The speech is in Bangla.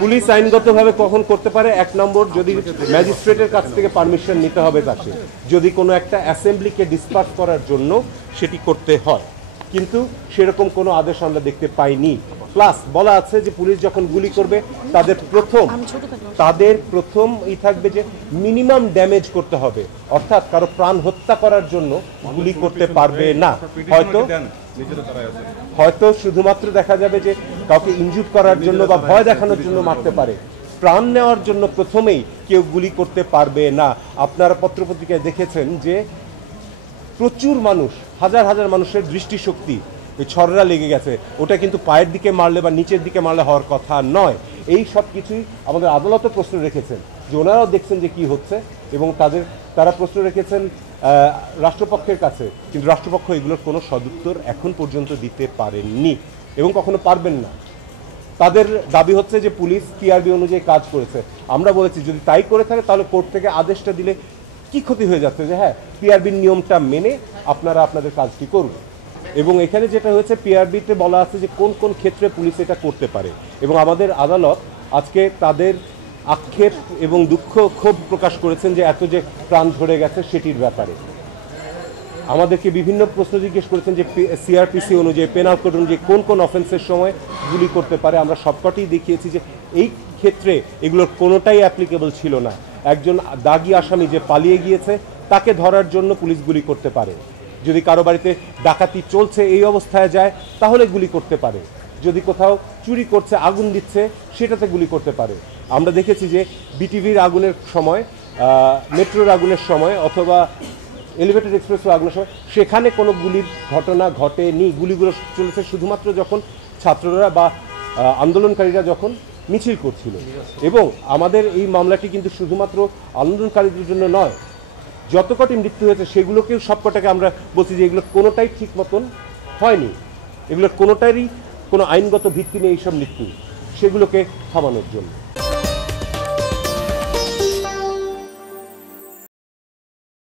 পুলিশ আইনগতভাবে কখন করতে পারে, এক নম্বর যদি ম্যাজিস্ট্রেটের কাছ থেকে পারমিশন নিতে হবে তাকে, যদি কোনো একটা অ্যাসেম্বলিকে ডিসপার্স করার জন্য সেটি করতে হয়, কিন্তু সেরকম কোনো আদেশ আমরা দেখতে পাইনি। প্লাস বলা আছে যে পুলিশ যখন গুলি করবে তাদের প্রথম থাকবে যে মিনিমাম ড্যামেজ করতে হবে, অর্থাৎ কারো প্রাণ হত্যা করার জন্য গুলি করতে পারবে না। হয়তো শুধুমাত্র দেখা যাবে যে কাউকে ইনজুর করার জন্য বা ভয় দেখানোর জন্য মারতে পারে, প্রাণ নেওয়ার জন্য প্রথমেই কেউ গুলি করতে পারবে না। আপনারা পত্রপত্রিকায় দেখেছেন যে প্রচুর মানুষ, হাজার হাজার মানুষের দৃষ্টিশক্তি ওই ছড়রা লেগে গেছে, ওটা কিন্তু পায়ের দিকে মারলে বা নিচের দিকে মারলে হওয়ার কথা নয়। এই সব কিছুই আমাদের আদালতও প্রশ্ন রেখেছেন যে ওনারাও দেখছেন যে কি হচ্ছে, এবং তারা প্রশ্ন রেখেছেন রাষ্ট্রপক্ষের কাছে, কিন্তু রাষ্ট্রপক্ষ এগুলোর কোনো সদুত্তর এখন পর্যন্ত দিতে পারেননি এবং কখনো পারবেন না। তাদের দাবি হচ্ছে যে পুলিশ টিআরবি অনুযায়ী কাজ করেছে। আমরা বলেছি যদি তাই করে থাকে তাহলে কোর্ট থেকে আদেশটা দিলে কি ক্ষতি হয়ে যাচ্ছে, যে হ্যাঁ পিআরবির নিয়মটা মেনে আপনারা আপনাদের কাজটি করুন। এবং এখানে যেটা হয়েছে পিআরবিতে বলা আছে যে কোন কোন ক্ষেত্রে পুলিশ এটা করতে পারে, এবং আমাদের আদালত আজকে তাদের আক্ষেপ এবং দুঃখ ক্ষোভ প্রকাশ করেছেন যে এত যে প্রাণ ঝরে গেছে সেটির ব্যাপারে। আমাদেরকে বিভিন্ন প্রশ্ন জিজ্ঞেস করেছেন যে সিআরপিসি অনুযায়ী, পেনাল কোড অনুযায়ী কোন কোন অফেন্সের সময় গুলি করতে পারে। আমরা সবকটাই দেখিয়েছি যে এই ক্ষেত্রে এগুলোর কোনোটাই অ্যাপ্লিকেবল ছিল না। একজন দাগী আসামি যে পালিয়ে গিয়েছে তাকে ধরার জন্য পুলিশ গুলি করতে পারে, যদি কারো বাড়িতে ডাকাতি চলছে এই অবস্থায় যায় তাহলে গুলি করতে পারে, যদি কোথাও চুরি করছে আগুন দিচ্ছে সেটাতে গুলি করতে পারে। আমরা দেখেছি যে বিটিভির আগুনের সময়, মেট্রোর আগুনের সময়, অথবা এলিভেটেড এক্সপ্রেসও আগুনের সময় সেখানে কোনো গুলির ঘটনা ঘটেনি। গুলিগুলো চলেছে শুধুমাত্র যখন ছাত্ররা বা আন্দোলনকারীরা যখন মিছিল করছিল। এবং আমাদের এই মামলাটি কিন্তু শুধুমাত্র আন্দোলনকারীদের জন্য নয়, যত কটি মৃত্যু হয়েছে সেগুলোকেও সবকটাকে আমরা বলছি যে এগুলো কোনোটাই ঠিক মতন হয়নি, এগুলোর কোনোটারই কোনো আইনগত ভিত্তি নেই এইসব মৃত্যু, সেগুলোকে থামানোর জন্য।